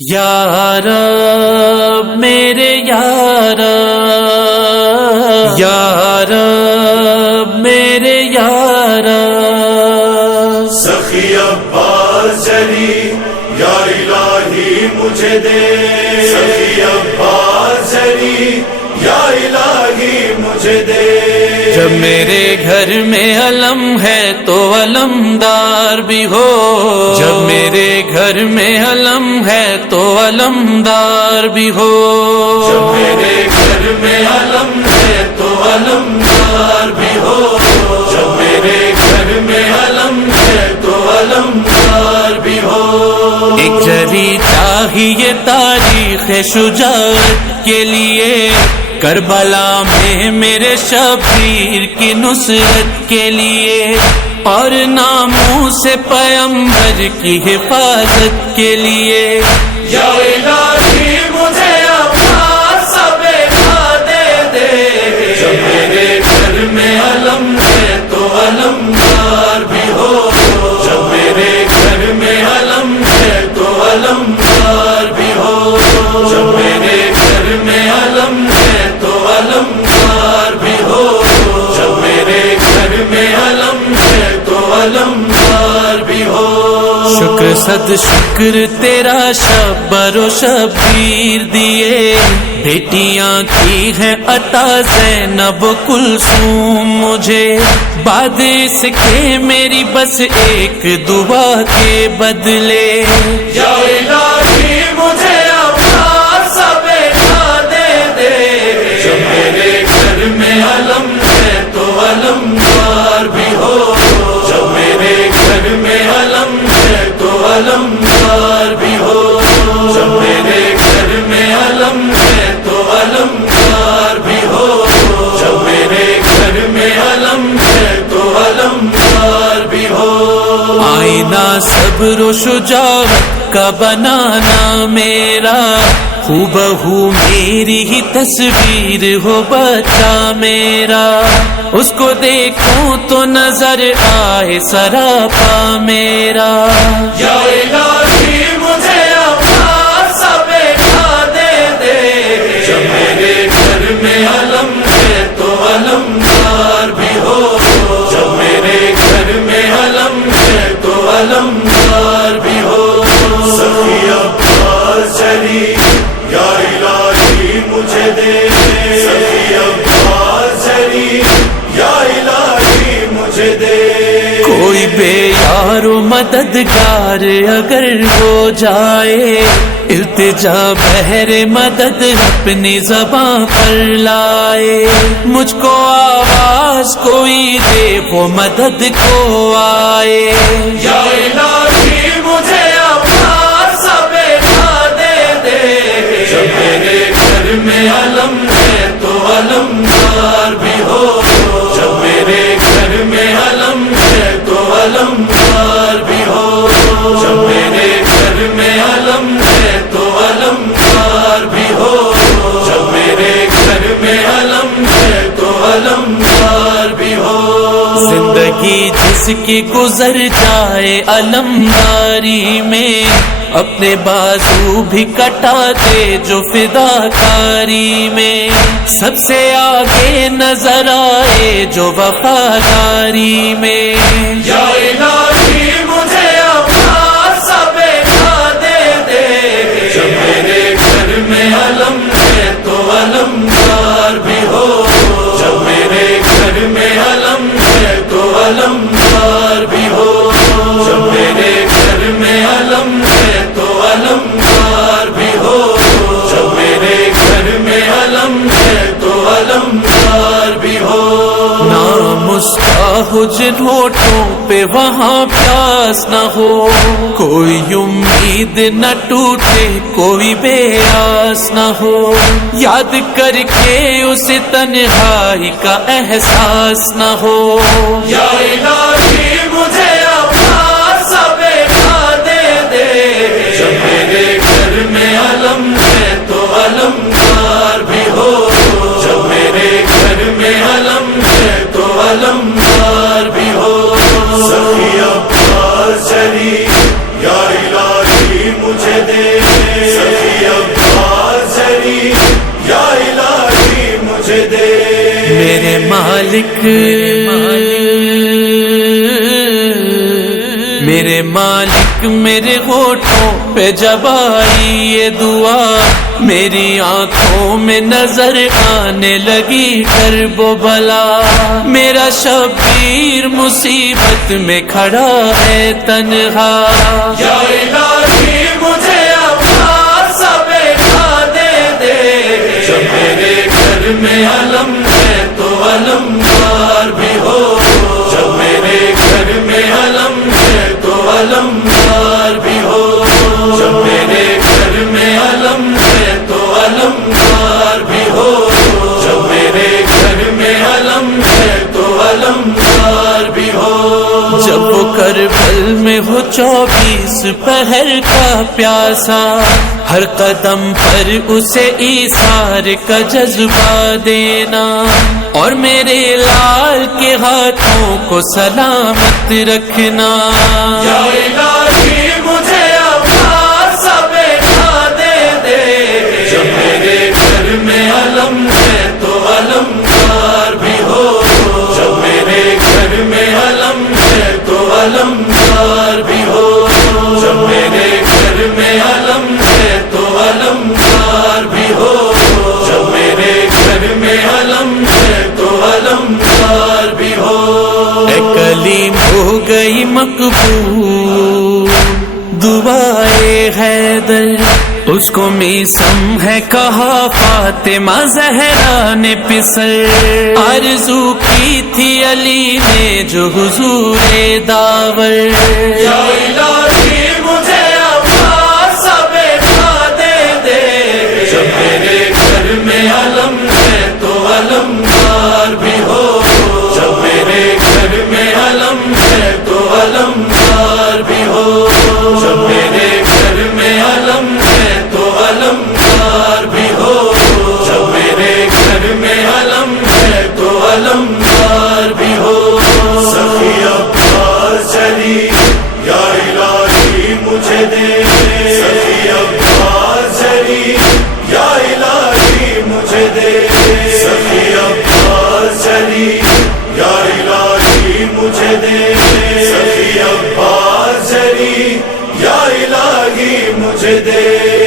یا رب میرے یا رب، یا رب میرے یا رب، سخی عباس جلی یا الہی مجھے دے، سخی عباس جلی یا الہی مجھے دے۔ جب میرے گھر میں علم ہے تو علمدار بھی ہو، جب میرے گھر میں علم ہے تو علمدار بھی ہو، جب میرے گھر میں علم ہے تو علمدار بھی ہو، جب میرے گھر میں علم ہے تو علمدار بھی ہو۔ ایک جری چاہیے تاریخ شجاعت کے لیے، کربلا میں میرے شبیر کی نصرت کے لیے، اور ناموس پیغمبر کی حفاظت کے لیے۔ یا الہی مجھے اپنا سب دے دے، جب میرے گھر میں علم ہے تو علمدار بھی ہو، جب میرے گھر میں علم ہے تو علمدار بھی ہو، جب میرے گھر میں علم ہے تو علمدار بھی ہو، جب میرے گھر میں علم ہے تو علمدار بھی ہو۔ شکر صد شکر تیرا شبر و شبیر دیے، بیٹیاں کی ہیں عطا زینب کلثوم مجھے، بعد اس کے میری بس ایک دعا کے بدلے۔ یا الہی مجھے اپنا سب دے دے، جب میرے گھر میں علم ہے تو علمدار بھی ہو، جب میرے گھر میں علم ہے تو علمدار بھی ہو، جب میرے گھر میں علم ہے تو علمدار بھی ہو، جب میرے گھر میں علم ہے تو علمدار بھی ہو۔ آئینہ صبر و شجاعت کا بنانا میرا، ہو بہو میری ہی تصویر ہو بچہ میرا، اس کو دیکھوں تو نظر آئے سراپا میرا۔ یا الہی مجھے اپنا سب دے دے، جب میرے گھر میں علم ہے تو علمدار بھی ہو، جب میرے گھر میں علم ہے تو علمدار بھی ہو۔ سخی عباس جلی یا الہی مجھے دے، سخی عباس جلی یا الہی مجھے دے۔ کوئی بے یار و مددگار اگر ہو جائے، التجا بہر مدد اپنی زباں پر لائے، مجھ کو آواز کوئی دے وہ مدد کو آئے۔ یا الہی مجھے اپنا سب دے دے، جب میرے گھر میں علم ہے تو علمدار بھی ہو، جب میرے گھر میں علم ہے تو علمدار بھی ہو، جب میرے گھر میں علم ہے تو علمدار بھی ہو، جب میرے گھر میں علم ہے تو علمدار بھی ہو۔ زندگی جس کی گزر جائے علمداری میں، اپنے بازو بھی کٹا دے جو فداکاری میں، سب سے آگے نظر آئے جو وفاداری میں۔ یا الہی مجھے اپنا سب دے دے، جب میرے گھر میں علم ہے تو علمدار بھی ہو، جب میرے گھر میں علم ہے تو علمدار بھی ہو، جب میرے گھر میں علم ہے تو علمدار بھی ہو، جب میرے گھر میں علم ہے تو علمدار بھی ہو۔ نام اس کا ہو جن ہونٹوں پہ وہاں پیاس نہ ہو، کوئی امید نہ ٹوٹے کوئی بے آس نہ ہو، یاد کر کے اسے تنہائی کا احساس نہ ہو۔ یا الہی مجھے اپنا سب دے دے، جب میرے گھر میں علم ہے تو علمدار بھی ہو، جب میرے گھر میں علم ہے تو علمدار بھی ہو۔ سخی عباس جلی یا الہی مجھے دے، میرے مالک میرے ہونٹوں پہ جب آئی یہ دعا، میری آنکھوں میں نظر آنے لگی کرب و بلا، میرا شبیر مصیبت میں کھڑا ہے تنہا، یا الہی مجھے اپنا سا بیٹا دے دے، جب میرے گھر میں علم ہے تو علمدار بھی ہو، جب میرے گھر میں علم ہے تو علمدار بھی ہو، جب میرے گھر میں علم ہے تو علمدار بھی ہو، جب میرے گھر میں علم ہے تو علمدار بھی ہو۔ جب وہ کربل میں ہو 24 پہر کا پیاسا، ہر قدم پر اسے ایثار کا جذبہ دینا، اور میرے لال کے ہاتھوں کو سلامت رکھنا، یا الہی مجھے اپنا سا بیٹا دے دے، جب میرے گھر میں علم ہے تو علمدار بھی ہو، جب میرے گھر میں علم ہے تو علمدار بھی ہو، جب میرے گھر میں علم ہے تو علمدار بھی ہو، جب میرے گھر میں علم ہے تو علمدار بھی ہو۔ اے کلیم ہو گئی مقبول دعائے حیدر، اس کو میسم ہے کہا فاطمہ زہرا نے پسر، آرزو کی تھی علی نے جو حضور داور، یا الہی مجھے اپنا سا بیٹا دے دے، جب میرے گھر میں علم ہے تو علمدار بھی ہو، جب میرے گھر میں علم ہے تو علمدار بھی ہو، جب میرے گھر میں علم ہے تو علمدار بھی ہو، جب میرے گھر میں علم ہے تو علمدار بھی ہو۔ سخی عباس چلی یا الہی مجھے دے، سخی عباس چلی یا الہی مجھے دے، سخی عباس چلی یا الہی مجھے دے، سخی عباس چلی یا الہی مجھے دے۔